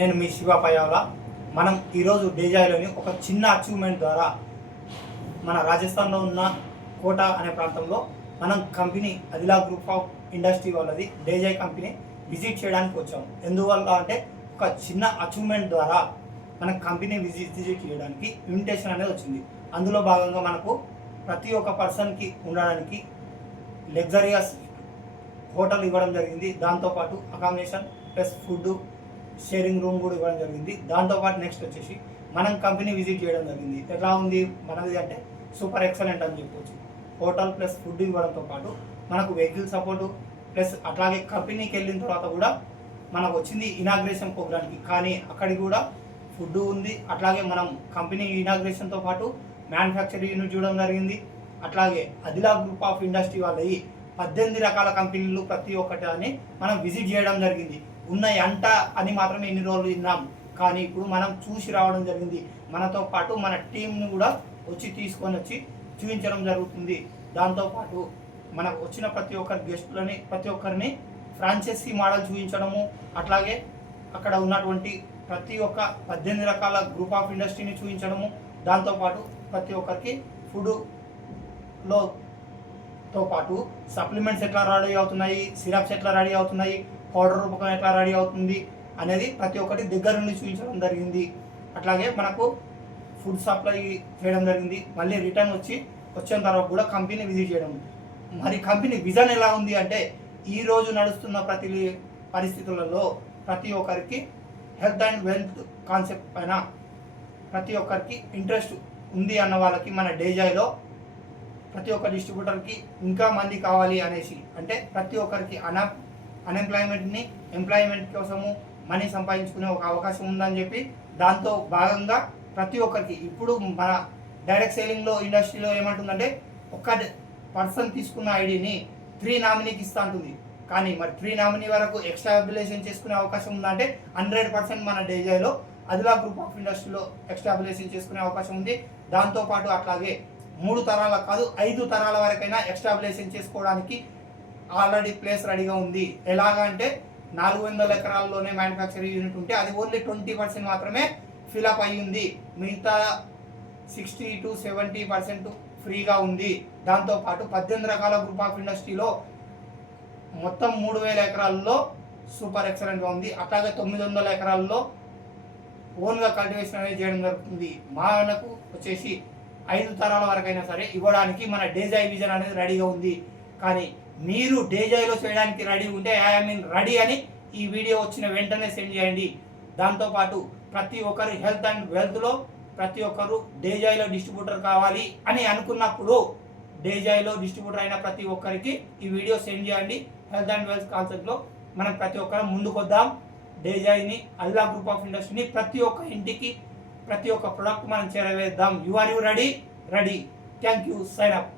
నేను మీ శివ పయ్యావల. మనం ఈరోజు డేజాయిలోని ఒక చిన్న అచీవ్మెంట్ ద్వారా మన రాజస్థాన్లో ఉన్న కోటా అనే ప్రాంతంలో మనం కంపెనీ అదిలా గ్రూప్ ఆఫ్ ఇండస్ట్రీ వాళ్ళది డేజాయ్ కంపెనీ విజిట్ చేయడానికి వచ్చాము. ఎందువల్ల అంటే ఒక చిన్న అచీవ్మెంట్ ద్వారా మన కంపెనీ విజిట్ చేయడానికి ఇన్విటేషన్ అనేది వచ్చింది. అందులో భాగంగా మనకు ప్రతి ఒక్క పర్సన్కి ఉండడానికి లగ్జరియస్ హోటల్ ఇవ్వడం జరిగింది. దాంతోపాటు accommodation plus food sharing room కూడా ఇవ్వడం జరిగింది. దాంతోపాటు నెక్స్ట్ వచ్చేసి మనం కంపెనీ విజిట్ చేయడం జరిగింది. ఎట్లా ఉంది మనది అంటే సూపర్ ఎక్సలెంట్ అని చెప్పవచ్చు. హోటల్ ప్లస్ ఫుడ్ ఇవ్వడంతో పాటు మనకు వెహికల్ సపోర్టు ప్లస్ అట్లాగే కంపెనీకి వెళ్ళిన తర్వాత కూడా మనకు వచ్చింది ఇనాగ్రేషన్ ప్రోగ్రామ్కి, కానీ అక్కడికి కూడా ఫుడ్ ఉంది. అట్లాగే మనం కంపెనీ ఇనాగ్రేషన్తో పాటు మ్యానుఫ్యాక్చరింగ్ యూనిట్ చూడడం జరిగింది. అట్లాగే అదిలా గ్రూప్ ఆఫ్ ఇండస్ట్రీ వాళ్ళవి 18 రకాల కంపెనీలు ప్రతి ఒక్కటి అని మనం విజిట్ చేయడం జరిగింది. ఉన్నాయి అంట అని మాత్రమే ఇన్ని రోజులు విన్నాం, కానీ ఇప్పుడు మనం చూసి రావడం జరిగింది. మనతో పాటు మన టీంని కూడా తీసుకొని వచ్చి చూపించడం జరుగుతుంది. దాంతోపాటు మనకు వచ్చిన ప్రతి ఒక్కరి గెస్టులని ప్రతి ఒక్కరిని ఫ్రాంచైజీ మోడల్ చూపించడము, అట్లాగే అక్కడ ఉన్నటువంటి ప్రతి ఒక్క 18 రకాల గ్రూప్ ఆఫ్ ఇండస్ట్రీని చూపించడము, దాంతోపాటు ప్రతి ఒక్కరికి ఫుడ్లో తో పాటు సప్లిమెంట్స్ ఎట్లా రెడీ అవుతున్నాయి, సిరప్స్ ఎట్లా రెడీ అవుతున్నాయి, పౌడర్ రూపకం ఎట్లా రెడీ అవుతుంది అనేది ప్రతి ఒక్కటి దగ్గర నుండి చూపించడం జరిగింది. అట్లాగే మనకు ఫుడ్ సప్లై చేయడం జరిగింది. మళ్ళీ రిటర్న్ వచ్చిన తర్వాత కూడా కంపెనీ విజిట్ చేయడం. మరి కంపెనీ విజన్ ఎలా ఉంది అంటే ఈరోజు నడుస్తున్న పరిస్థితులలో ప్రతి ఒక్కరికి హెల్త్ అండ్ వెల్త్ కాన్సెప్ట్ పైన ప్రతి ఒక్కరికి ఇంట్రెస్ట్ ఉంది అన్న వాళ్ళకి మన డేజాయ్లో ప్రతి ఒక్క డిస్ట్రిబ్యూటర్కి ఇంకా మంది కావాలి అనేసి, అంటే ప్రతి ఒక్కరికి అన్ఎంప్లాయ్మెంట్ని ఎంప్లాయ్మెంట్ కోసము మనీ సంపాదించుకునే ఒక అవకాశం ఉందని చెప్పి దాంతో భాగంగా ప్రతి ఒక్కరికి ఇప్పుడు మన డైరెక్ట్ సేలింగ్లో ఇండస్ట్రీలో ఏమంటుందంటే ఒక్క పర్సన్ తీసుకున్న ఐడిని 3 నామినీకి ఇస్తా ఉంటుంది. కానీ మరి 3 నామినీ వరకు ఎక్స్టాబ్లిషన్ చేసుకునే అవకాశం ఉందంటే 100% మన డేజాయ్లో అదిలా గ్రూప్ ఆఫ్ ఇండస్ట్రీలో ఎక్స్టాబ్లిషన్ చేసుకునే అవకాశం ఉంది. దాంతోపాటు అట్లాగే 3 తరాల కాదు 5 తరాల వరకైనా ఎక్స్టాబ్లిషన్ చేసుకోవడానికి ఆల్రెడీ ప్లేస్ రెడీగా ఉంది. ఎలాగా అంటే 400 ఎకరాల్లోనే మ్యానుఫ్యాక్చరింగ్ యూనిట్ ఉంటే అది ఓన్లీ 20% మాత్రమే ఫిలప్ అయ్యి ఉంది. మిగతా 60 to 70% ఫ్రీగా ఉంది. దాంతోపాటు 18 రకాల గ్రూప్ ఆఫ్ ఇండస్ట్రీలో మొత్తం 3000 ఎకరాల్లో సూపర్ ఎక్సలెంట్గా ఉంది. అట్లాగే 900 ఎకరాల్లో ఓన్గా కల్టివేషన్ అనేది చేయడం జరుగుతుంది. మనకు వచ్చేసి 5 తరాల వరకైనా సరే ఇవ్వడానికి మన డేజాయ్ విజన్ అనేది రెడీగా ఉంది. కానీ మీరు డేజాయ్లో చేయడానికి రెడీ ఉంటే రెడీ అని ఈ వీడియో వచ్చిన వెంటనే సెండ్ చేయండి. దాంతోపాటు ప్రతి ఒక్కరు హెల్త్ అండ్ వెల్త్లో ప్రతి ఒక్కరు డేజాయ్లో డిస్ట్రిబ్యూటర్ కావాలి అని అనుకున్నప్పుడు డేజాయ్లో డిస్ట్రిబ్యూటర్ అయిన ప్రతి ఒక్కరికి ఈ వీడియో సెండ్ చేయండి. హెల్త్ అండ్ వెల్త్ కాన్సెప్ట్లో మనం ప్రతి ఒక్కరు ముందుకొద్దాం. డేజాయ్ని అల్లా గ్రూప్ ఆఫ్ ఇండస్ట్రీని ప్రతి ఒక్క ఇంటికి ప్రతి ఒక్క ప్రొడక్ట్ మనం చేరవేద్దాం. You ready? Thank you. Sign up.